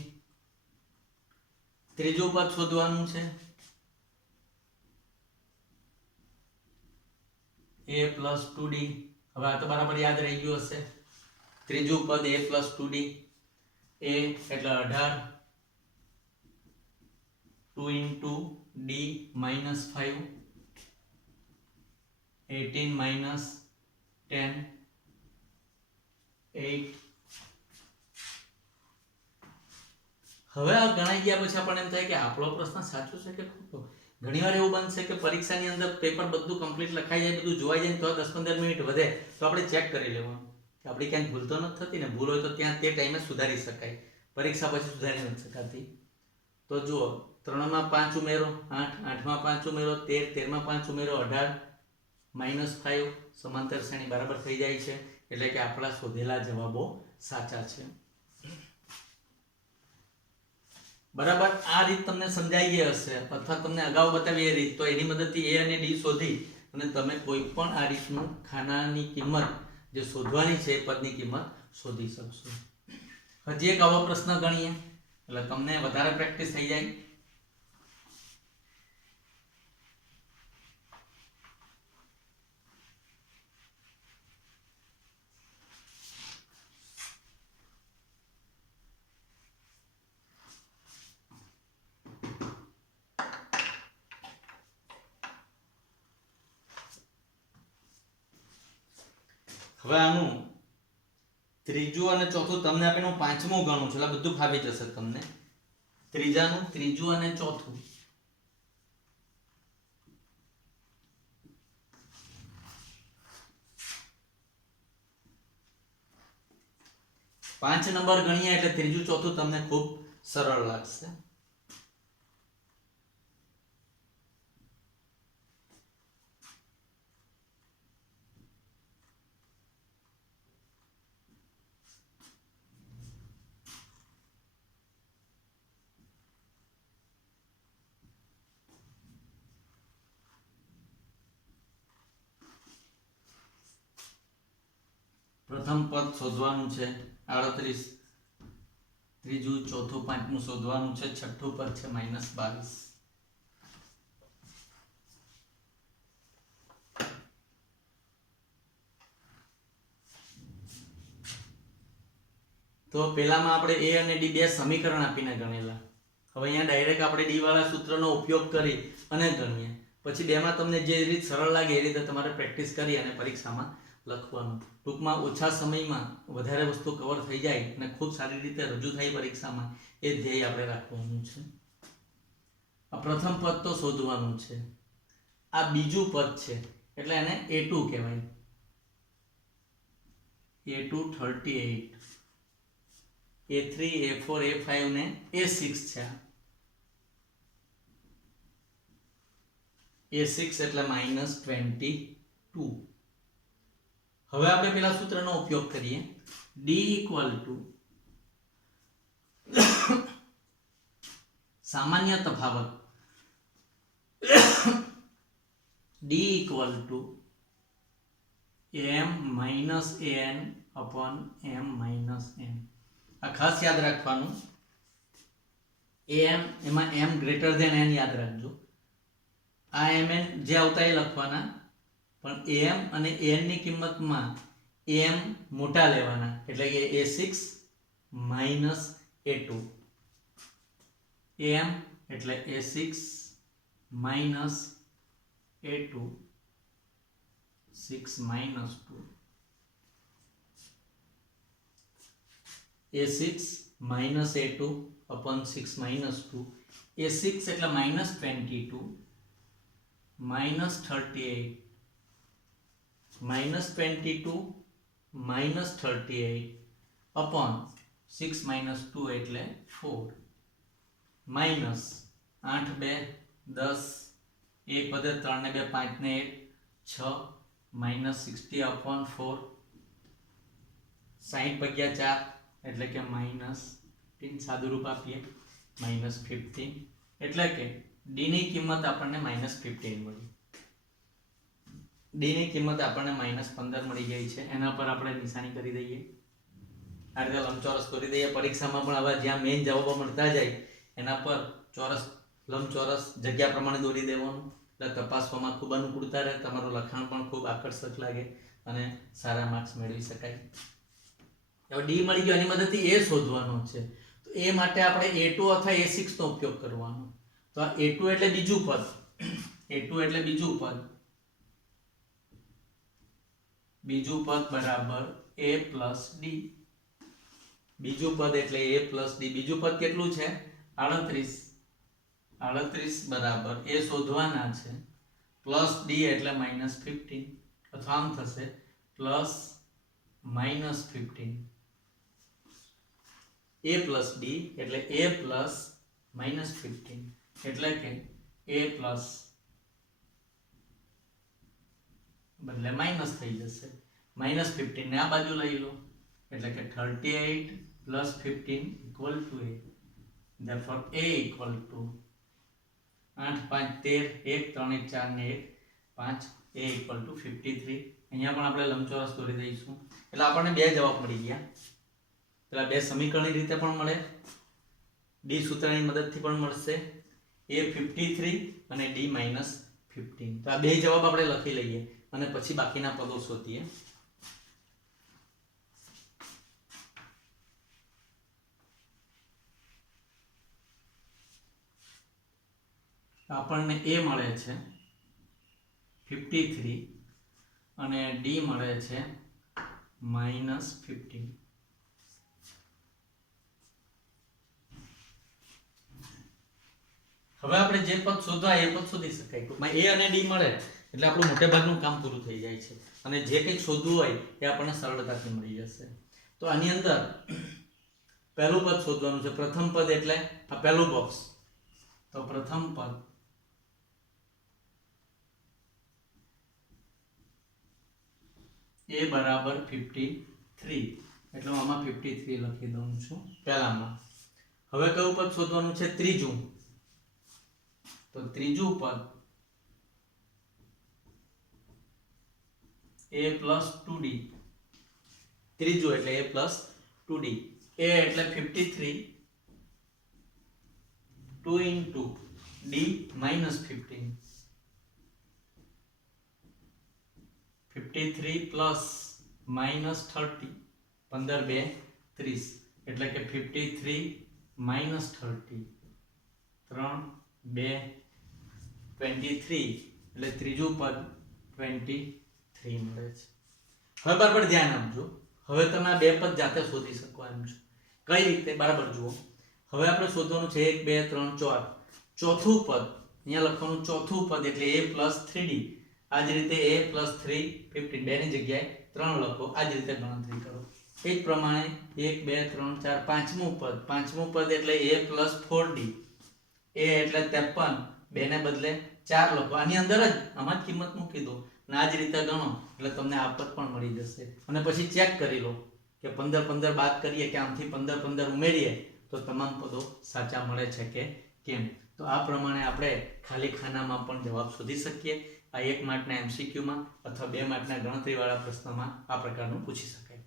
ત્રીજું પદ શોધવાનું છે. a plus 2d. હવે આ તો બરાબર યાદ રહી ગયું હશે. ત્રીજું પદ a plus 2d. a એટલે 18, 2 into d minus 5, 18 minus 10, 8, હવે આ ગણાઈ ગયા પછી આપણને એમ થાય કે આપણો પ્રશ્ન સાચો છે કે ખોટો. ઘણીવાર એવું બનશે કે પરીક્ષાની અંદર પેપર બધું કમ્પ્લીટ લખાઈ જાય, બધું જોવાઈ જાય તો 10-15 મિનિટ વધે તો આપણે ચેક કરી લેવાનું કે આપણી ક્યાંક ભૂલ તો નથી થતી ને. ભૂલ હોય તો ત્યાં તે ટાઈમે સુધારી શકાય, પરીક્ષા પછી સુધારી નથી શકાતી. તો જુઓ 3 માં 5 ઉમેરો 8, 8 માં 5 ઉમેરો 13, 13 માં 5 ઉમેરો 18, -5 સમાંતર શ્રેણી બરાબર થઈ જાય છે. એટલે કે આપણા શોધેલા જવાબો સાચા છે. બરાબર, આ રીત તમને સમજાઈ ગઈ હશે અથવા તમને અગાઉ બતાવી એ રીત, તો એની મદદથી a અને d શોધી અને તમે કોઈ પણ આ રીતનું ખાનાની કિંમત જે શોધવાની છે એ પદની કિંમત શોધી શકશો. હજી એક આવો પ્રશ્ન ગણીએ એટલે તમને વધારે પ્રેક્ટિસ થઈ જાય. હવે આનું ત્રીજું અને ચોથું તમને આપેલું પાંચમું ગણું છે એટલે બધું ફાવી જશે તમને. ત્રીજાનું ત્રીજું અને ચોથું પાંચ નંબર ગણીએ એટલે ત્રીજું ચોથું તમને ખૂબ સરળ લાગશે. પ્રથમ પદ શોધવાનું છે 38, ત્રીજું ચોથું પાંચમું શોધવાનું છે, છઠ્ઠું પદ છે -22. તો પહેલામાં આપણે a અને d બે સમીકરણ આપીને ગણેલા. હવે અહીંયા ડાયરેક્ટ આપણે d વાળા સૂત્રનો ઉપયોગ કરી અને ગણીએ. પછી બેમાં તમને જે રીત સરળ લાગે એ રીતે તમારે પ્રેક્ટિસ કરી અને પરીક્ષામાં લખવાનું. ટૂંકમાં ઓછા સમયમાં વધારે વસ્તુ કવર થઈ જાય અને ખૂબ સારી રીતે રજૂ થાય પરીક્ષામાં, એ ધ્યેય આપણે રાખવાનું છે. આ પ્રથમ પદ તો શોધવાનું છે. આ બીજું પદ છે એટલે એને a2 કહેવાય. a2 38, a3 a4 a5 ને a6 છે. a6 એટલે -22. હવે આપણે પેલા સૂત્રનો ઉપયોગ કરીએ. d સામાન્ય તફાવત d m-n/m-n. આ ખાસ યાદ રાખવાનું. am એમાં m ગ્રેટર ધેન n યાદ રાખજો. આ mn જે આવતા એ લખવાના, પણ am અને n ની કિંમતમાં am મોટા લેવાના એટલે કે a6 - a2. am એટલે a6 - a2, 6 - 2, a6 - a2 upon 6 - 2. a6 એટલે -22, -38, -22 -38 upon 6 - 2 એટલે 4, માઇનસ 8 2 10, 1 વધે 3 ને 2 5 ને 1 6, -60 upon 4, 60 ભાગ્યા 4 એટલે કે -15, સાદું રૂપ આપીએ -15, એટલે કે d ની કિંમત આપણને -15 મળી. d ની કિંમત આપણને -15 મળી ગઈ છે. એના પર આપણે નિશાની કરી દઈએ. આ રીતે લંબચોરસ દોરી દઈએ. પરીક્ષામાં પણ આવા જ્યાં મેઇન જવાબો મળતા જાય એના પર ચોરસ લંબચોરસ જગ્યા પ્રમાણે દોરી દેવાનું. એટલે તપાસવામાં ખૂબ અનુકૂળતા રહે, તમારું લખાણ પણ ખૂબ આકર્ષક લાગે અને સારા માર્ક્સ મેળવી શકાય. હવે d મળી ગયો, એની મદદથી a શોધવાનો છે. તો એ માટે આપણે a2 અથવા a6 નો ઉપયોગ કરવાનો. તો આ a2 એટલે બીજું પદ, a2 એટલે બીજું પદ બરાબર a plus d. બીજું પદ એટલે a પ્લસ ડી. બીજું પદ કેટલું છે? 38. 38 બરાબર એ શોધવાના છે પ્લસ ડી એટલે -15, અથવા આમ થશે પ્લસ -15. a પ્લસ ડી એટલે a પ્લસ -15 એટલે કે a પ્લસ બદલે માઇનસ થઈ જશે. -15 ને આ બાજુ લઈ લો એટલે કે 38 plus 15 equal to a. therefore a equal to 8 5 13 1 3 1 4 ને 1 5 a ઇક્વલ ટુ 53. અહીંયા પણ આપણે લંબચોરસ દોરી દઈશું એટલે આપણને બે જવાબ મળી ગયા. પેલા બે સમીકરણની રીતે પણ મળે, ડી સૂત્રની મદદથી પણ મળશે. a 53 અને d -15. તો આ બે જવાબ આપણે લખી લઈએ અને પછી બાકીના પદો શોધીએ. આપણને a મળે છે 53 અને d મળે છે -15. હવે આપણે જે પદ શોધવા એ પદ શોધી શકાય. ટૂંકમાં a અને d મળે એટલે આપણું મોટે ભાગનું કામ પૂરું થઈ જાય છે અને જે કંઈક શોધવું હોય એ આપણને સરળતાથી મળી જશે. તો આની અંદર પહેલું પદ શોધવાનું છે. પ્રથમ પદ એટલે આ પહેલું બોક્સ. તો પ્રથમ પદ a બરાબર 53 એટલે હું આમાં 53 લખી દઉં છું પહેલામાં. હવે કયું પદ શોધવાનું છે? ત્રીજું. તો ત્રીજું પદ a plus 2d. ત્રીજું એટલે a plus 2d. a એટલે 53, 2 into d -15. 53 plus -30, 15 2 30 એટલે કે 53 -30, 3 2 23 એટલે ત્રીજું પદ 23 મળે છે. હવે બરાબર ધ્યાન આપજો. હવે તમે આ બે પદ જાતે શોધી શકો એમ છો. કઈ રીતે? બરાબર જુઓ. હવે આપણે શોધવાનું છે 1 2 3 4. ચોથું પદ અહીંયા લખવાનું. ચોથું પદ એટલે a plus 3d. આ જ રીતે a plus 3 15 બેની જગ્યાએ 3 લખો. આ જ રીતે ગણતરી કરો. એ જ પ્રમાણે 1 2 3 4 પાંચમું પદ એટલે a plus 4d. a એટલે 53, બેને બદલે 4 લખો. આની અંદર જ આમાં જ કિંમત મૂકી દો અને આ જ રીતે ગણો એટલે તમને આ પદ પણ મળી જશે. અને પછી ચેક કરી લો કે 15 15 બાદ કરીએ કે આમથી 15 15 ઉમેરીએ તો તમામ પદો સાચા મળે છે કે કેમ. તો આ પ્રમાણે આપણે ખાલી ખાનામાં પણ જવાબ શોધી શકીએ. આ 1 માર્કના MCQમાં અથવા 2 માર્કના ગણતરીવાળા પ્રશ્નમાં આ પ્રકારનું પૂછી શકાય.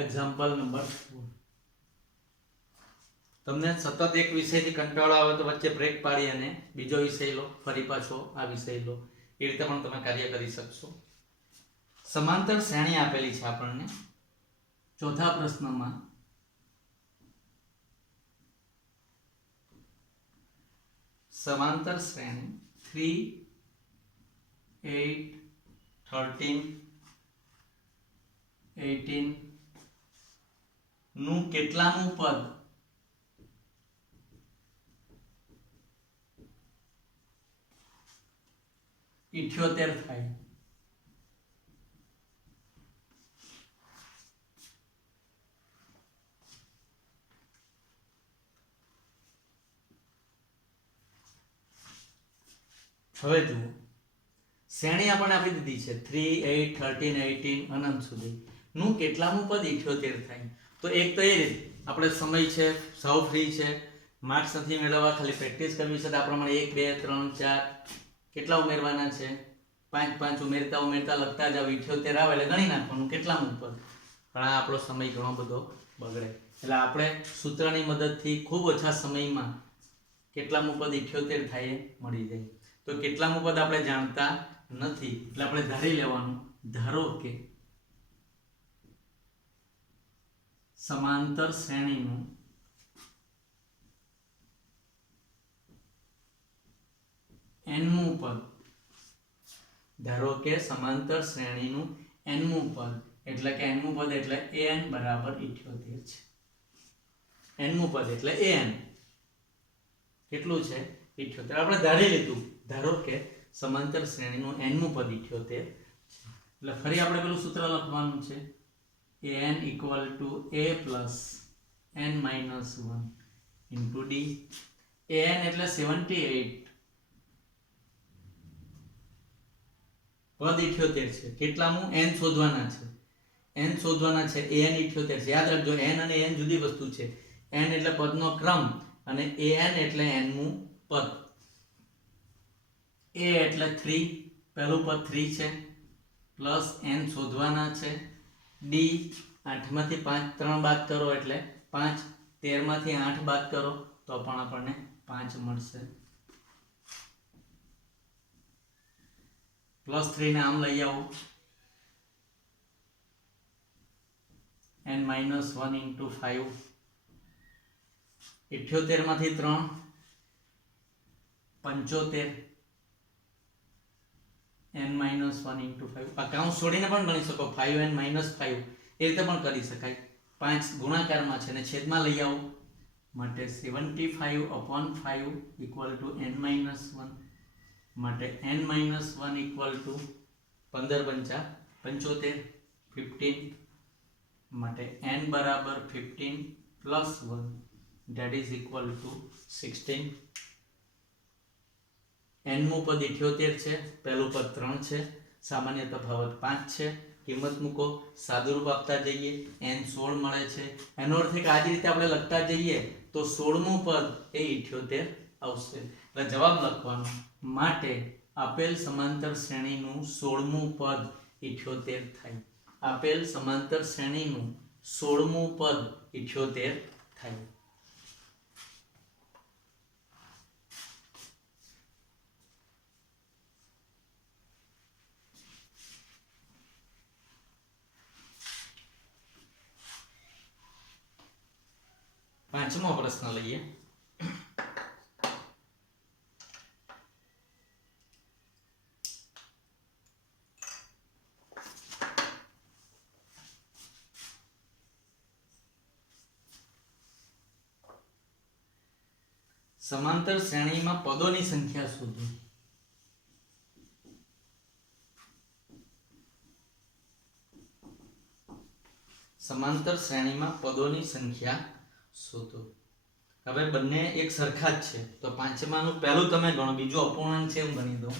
Example number 4. તમને સતત એક વિષયથી કંટાળો આવે તો વચ્ચે બ્રેક પાડી અને બીજો વિષય લો, ફરી પાછો આ વિષય લો. એ રીતે પણ તમે કાર્ય કરી શકશો. સમાંતર શ્રેણી આપેલી છે આપણને ચોથા પ્રશ્નમાં. સમાંતર શ્રેણી 3 8 13 18 નું કેટલામું પદ ઇઠ્યોતેર થાય? હવે જુઓ, શ્રેણી આપણને આપી દીધી છે 3 8 13 18 અનંત સુધી નું કેટલામું પદ 78 થાય. તો એક તો એ રીતે આપણે સમય છે, સાવ ફ્રી છે, માર્ક્સ નથી મેળવવા, ખાલી પ્રેક્ટિસ કરવી છે. તો આ પ્રમાણે 1 2 3 4 કેટલા ઉમેરવાના છે? 5 5 ઉમેરતા લખતા જાવ. 78 આવે એટલે ગણી નાખવાનું કેટલામું પદ. પણ આ આપણો સમય ઘણો બધો બગડે. એટલે આપણે સૂત્રની મદદથી ખૂબ ઓછા સમયમાં કેટલામું પદ 78 થાય એ મળી જાય. તો કેટલામું પદ આપણે જાણતા નથી એટલે આપણે ધારી લેવાનું. ધારો કે સમાંતર શ્રેણીનું nમું પદ, ધારો કે સમાંતર શ્રેણીનું nમું પદ એટલે કે nમું પદ એટલે an બરાબર 78 છે. nમું પદ એટલે an કેટલું છે 78. આપણે ધારી લીધું. ધારો કે સમાંતર શ્રેણીનું nમું પદ 78 છે. એટલે ફરી આપણે પેલું સૂત્ર લખવાનું છે an equal to a plus n minus 1 into d. an એટલે 78 પદ 78 છે. કેટલામું n શોધવાના છે. n શોધવાના છે. an 78 છે. યાદ રાખજો n અને n જુદી વસ્તુ છે. n એટલે પદનો ક્રમ અને an એટલે nમું પદ. a એટલે 3 પહેલું પદ 3 છે પ્લસ n શોધવાના છે. d 8 માંથી 5 3 બાદ કરો એટલે 5. 13 માંથી 8 બાદ કરો તો પણ આપણને 5 મળશે. પ્લસ 3 ને આમ લઈ આવો n minus 1 into 5. 78 માંથી 3 75 n minus 1 into 5. આ કાઉન્સ છોડીને પણ ગણી શકો. 5n minus 5 એ રીતે પણ કરી શકાય. 5 ગુણાકારમાં છે ને છેદમાં લઈ આવો માટે 75 upon 5 equal to n minus 1 માટે n minus 1 equal to 15 પંચા 75 15 માટે n બરાબર 15 plus 1 that is equal to 16. nમું પદ 78 છે, પહેલું પદ 3 છે, સામાન્ય તફાવત 5 છે. કિંમત મૂકો, સાદુરૂપ આપતા જઈએ, n 16 મળે છે. એનો અર્થ કે આ જ રીતે આપણે લખતા જઈએ તો 16મું પદ એ 78 આવશે. એટલે જવાબ લખવાનો માટે આપેલ સમાંતર શ્રેણીનું 16મું પદ 78 થાય. આપેલ સમાંતર શ્રેણીનું 16મું પદ 78 થાય. પાંચમો પ્રશ્ન લઈએ. સમાંતર શ્રેણીમાં પદોની સંખ્યા શોધો. સમાંતર શ્રેણીમાં પદોની સંખ્યા શોધો. હવે બંને એક સરખા જ છે તો પાંચમાનું પહેલું તમે ગણો, બીજું અપૂર્ણાંક છે એમ ગણી દો.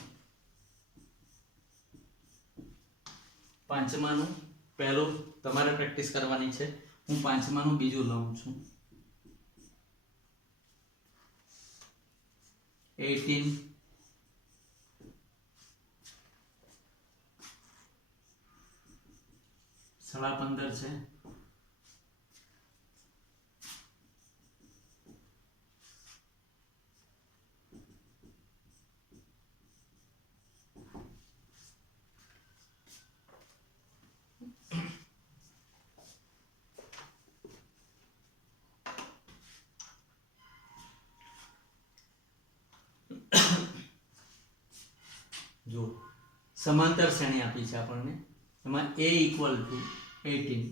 પાંચમાનું પહેલું તમારે પ્રેક્ટિસ કરવાની છે. હું પાંચમાનું બીજું લઉં છું. 18 15 છે. જો સમાંતર શ્રેણી આપી છે આપણને, એમાં a equal to 18,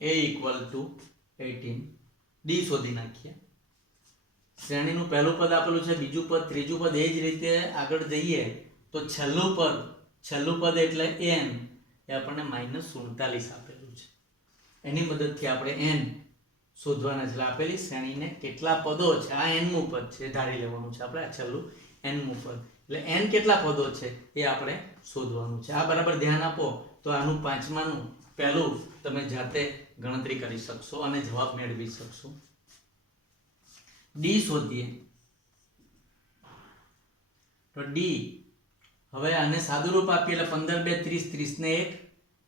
a equal to 18, d શોધી નાખીએ. શ્રેણીનું પહેલું પદ આપેલું છે, બીજું પદ, ત્રીજું પદ, એ જ રીતે આગળ જઈએ તો છેલ્લું પદ એટલે n એ આપણને -47 આપેલું છે. એની મદદથી આપણે n શોધવાના છે. આપેલી શ્રેણીને કેટલા પદો છે, આ nમું પદ છે ધારી લેવાનું છે આપણે. આ છેલ્લું nમું પદ એટલે n કેટલા પદો છે એ આપણે શોધવાનું છે. આ બરાબર ધ્યાન આપો તો આનું પાંચમાનું પહેલું તમે જાતે ગણતરી કરી શકશો અને જવાબ મેળવી શકશો. d શોધીએ તો d, હવે આને સાદું રૂપ આપીએ એટલે 15 2 30, 30 ને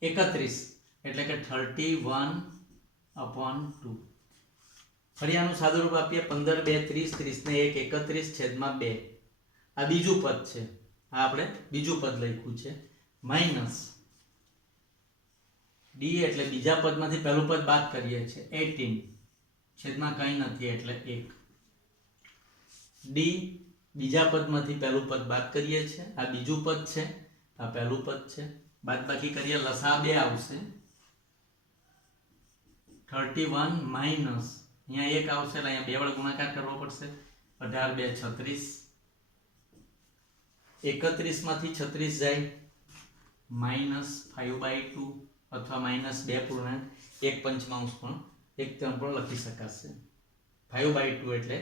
1 31 એટલે કે 31/2. ફરી આનું સાદુરૂપ આપીએ 15 2 30 30 ને 1 31 છેદમાં 2 આ બીજું પદ છે આ આપણે બીજું પદ લખ્યું છે માઈનસ ડી એટલે બીજા પદમાંથી પહેલું પદ બાદ કરીએ છીએ 18 છેદમાં કંઈ નથી એટલે 1 ડી બીજા પદમાંથી પહેલું પદ બાદ કરીએ છીએ આ બીજું પદ છે આ પહેલું પદ છે બાદબાકી કરીએ લસા 2 આવશે 31 માઈનસ અહીંયા 1 આવશે એટલે અહીંયા 2 વડે ગુણાકાર કરવો પડશે 18 2 36 31 માંથી 36 જાય -5/2 અથવા -2 પૂર્ણાંક 1 પંચમાંશ પણ 1 ત્રણ પણ લખી શકાશે 5/2 એટલે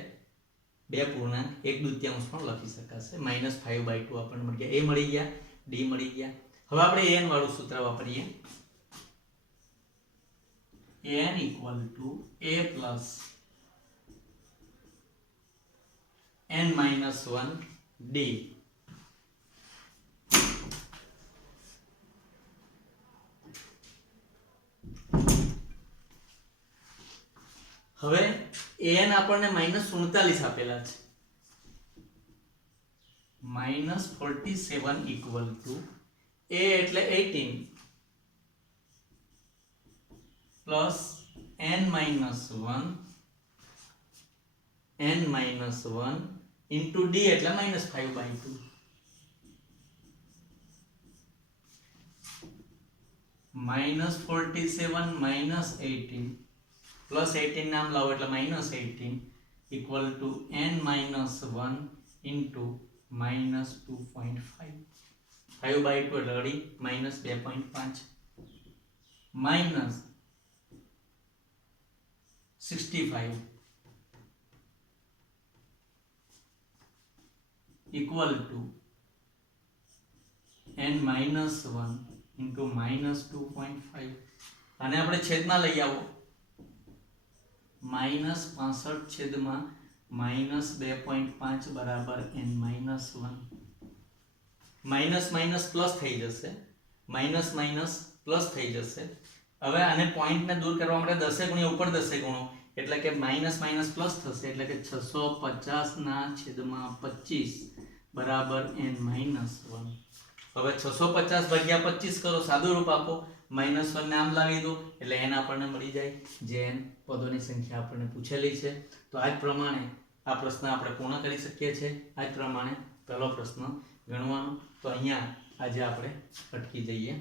2 પૂર્ણાંક 1 દૂત્યાંશ પણ લખી શકાશે -5/2 આપણને મળી ગયા એ મળી ગયા ડી મળી ગયા હવે આપણે n વાળું સૂત્ર વાપરીએ n = a plus n minus 1 d હવે an આપણને -47 આપેલા છે -47 equal to a એટલે 18 plus n minus 1 into d એટલે -5/2 -47 -18 plus 18 નામ લાવો એટલે -18 equal to n minus 1 into -2.5 5/2 એટલે ઘડી -2.5 minus 65 equal to n minus 1 into -2.5 આને આપણે છેદમાં લઈ આવો -65 છેદમાં -2.5 બરાબર n minus 1 minus minus plus થઈ જશે માઇનસ માઇનસ પ્લસ થઈ જશે હવે આને પોઈન્ટને દૂર કરવા માટે 10 ગુણ્યા ઉપર 10 ગુણો એટલે કે માઇનસ માઇનસ પ્લસ થશે એટલે કે 650 ના છેદમાં 25 બરાબર n minus 1 હવે 650 ભાગ્યા 25 કરો સાદું રૂપ આપો -1 ને આમ લાવી દો એટલે n આપણને મળી જાય જે n પદોની સંખ્યા આપણને પૂછેલી છે તો આ જ પ્રમાણે આ પ્રશ્ન આપણે પૂર્ણ કરી શકીએ છીએ આ જ પ્રમાણે પહેલો પ્રશ્ન ગણવાનો તો અહીંયા આજે આપણે અટકી જઈએ